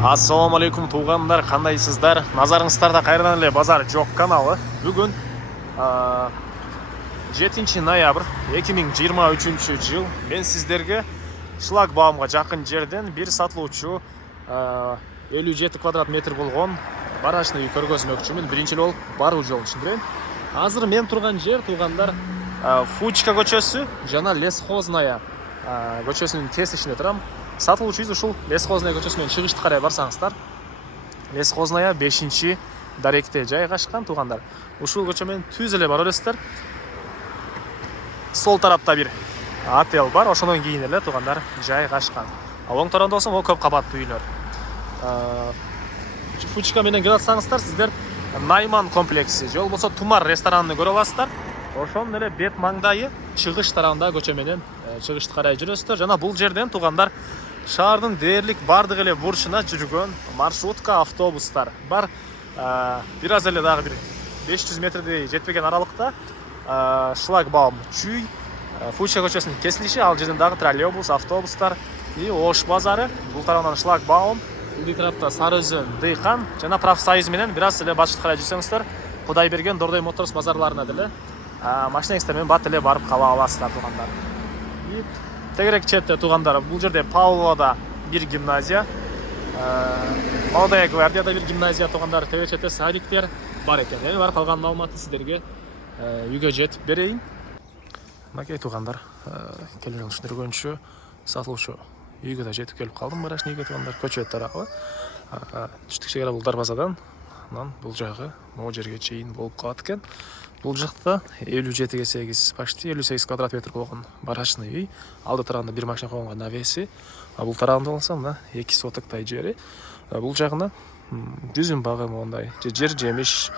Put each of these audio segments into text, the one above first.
Ассаламу алейкум туғандар, қандайсыздар? Назарыңыздарда қайрадан эле базар жоқ каналы. Бүгін 7 ноябрь 2023 жыл. Мен сіздерге шлагбаумға жақын жерден бір сатылуучу 57 квадрат метр болған барашный үй көргөзмөкчүмүн. Биринчи болуп баруу жолун түшүндүрөйүн. Азыр мен турган жер туғандар Фучка көчөсү жана Лесхозная көчөсүнүн кесишинде турам. Сатылуучу ушул Лесхозная көчөсүнөн чыгышты карай барсаңыздар, Лесхозная 5-чи даректе жайгашкан тугандар. Ушул көчө менен түз эле бара бересиздер. Сол тарапта бир отель бар, ошондон кийин эле тугандар жайгашкан. Оң тарапта болсо ол көп кабаттуу үйлөр. Фучка менен келе атсаңыздар, сиздер Найман комплекси же болбосо Тумар ресторанын көрө аласыздар. Ошонун эле бет маңдайы чыгыш тарабында көчө менен чыгышты карай жүрөсүздөр. Жана бул жерден тугандар шаардын дээрлик бардык эле бурчуна жүргөн маршрутка автобустар бар. Бир аз эле дагы бир 500 метрдей жетпеген аралыкта шлагбаум чүй Фучка көчөсүнүн кесилиши, ал жерден дагы троллейбус, автобустар и Ош базары. Бул тарабынан шлагбаум, бул тарапта Сарыөзөн, Дыйкан жана Профсоюз менен бир аз эле башкы карай жүрсөңүздөр, Кудай берген Дордой Моторс базарларына деле машинаңыздар менен бат эле барып кала аласыздар тугандар. И тегерек четте тугандар, бул жерде Павловада бир гимназия, Молодая гвардияда бир гимназия тугандар, тегерек четте садиктер бар экен. Эми бар калган маалыматты сиздерге үйгө жетип берейин. Макей тугандар, келген түшүндүргөнчө сатылуучу үйгө да жетип келип калдым. Барашный үйгө тугандар, көчө тарабы. Түштүк чегара бул Дарбазадан, анан бул жагы могу жерге чейин болуп калат экен. Бул жакта 57-ге 8, почти 58 квадрат метр болгон барашный үй. Алды тарабында бир машина койгонго навеси. Бул тарабында болсо мына 2 сотоктай жери. Бул жагына жүзүм багы мондай жер жемиш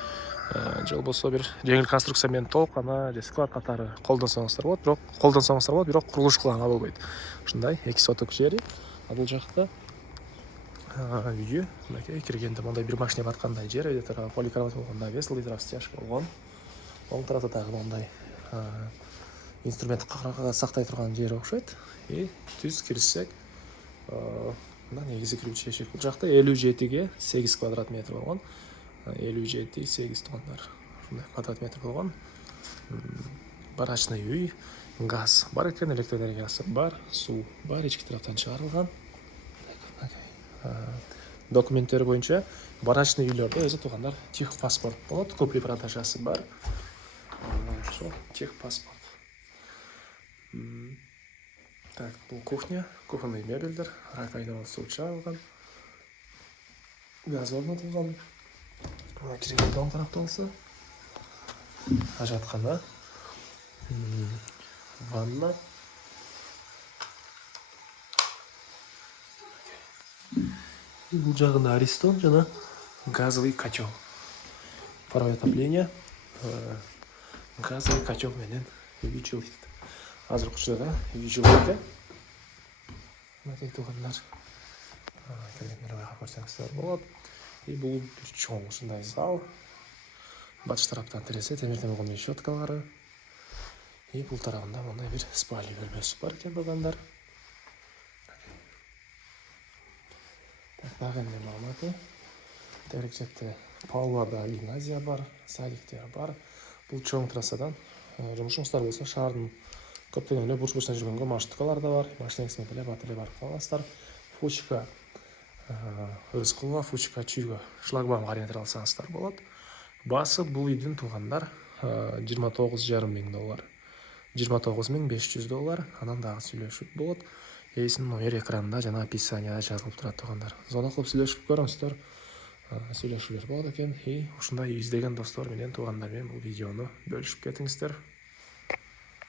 же болбосо бир жеңил конструкция менен толкана же склад катары колдонсоңуздар болот, бирок курулуш кылганга болбойт. Ушундай 2 соток жери. Бул жакта үйү мынакей киргенде мондай бир машина баткандай жер, эде тарабы поликарбонат болгон навес, ылдый тарабы стяжка болгон. Оң тарапта дагы мондай инструмент сактай турган жер окшойт. И түз кирсек, мына негизи кирүүчү эшик. Бул жакта 57-ге 8 квадрат метр болгон. 57-8 тугандар. Ушундай квадрат метр болгон. Барачный үй, газ бар экен, электроэнергиясы бар, суу бар, ички тараптан чыгарылган. Документтери боюнча барачный үйлөрдө өзү тугандар техпаспорт болот, купли продажасы бар. Техпаспорт. Так, бул кухня, кухонный мебелдер, раковина суу чыгарылган. Газ орнотулган. Кирген оң тарапта болсо ажаткана, ванна. Бул жагында аристон жана газовый котел. Паровое отопление. Газовый котел менен үй жылыйт. Азыркы учурда үй жылыйт. Мындай тугандар. Келгендер байга көрсөңүздөр болот. И бул бир чоң ушундай зал. Батыш тараптан терезе, темирден болгон решеткалары. И бул тарабында мондай бир спальня бөлмөсү бар экен тугандар. Дагы эмне маалыматы? Тегерек четте Павловада гимназия бар, садиктер бар. Бул чоң трассадан жумушуңуздар болсо шаардын көптөгөн эле бурч-бурчуна жүргөнгө маршруткалар да бар. Машинаңыз менен эле бат эле барып каласыздар. Фучка Рыскулова, Фучка чүйгө шлагбаумга ориентир алсаңыздар болот. Басы бул үйдүн тугандар $29,500. $29,500. Анан дагы сүйлөшүп болот. Эйсинин номер экранда жана описанияда жазылып турат тугандар. Звонок кылып сүйлөшүп көрүңүздөр. Сүйлөшүүлөр болот экен. И ушундай издеген достор менен тугандар менен бул видеону бөлүшүп кетиңиздер.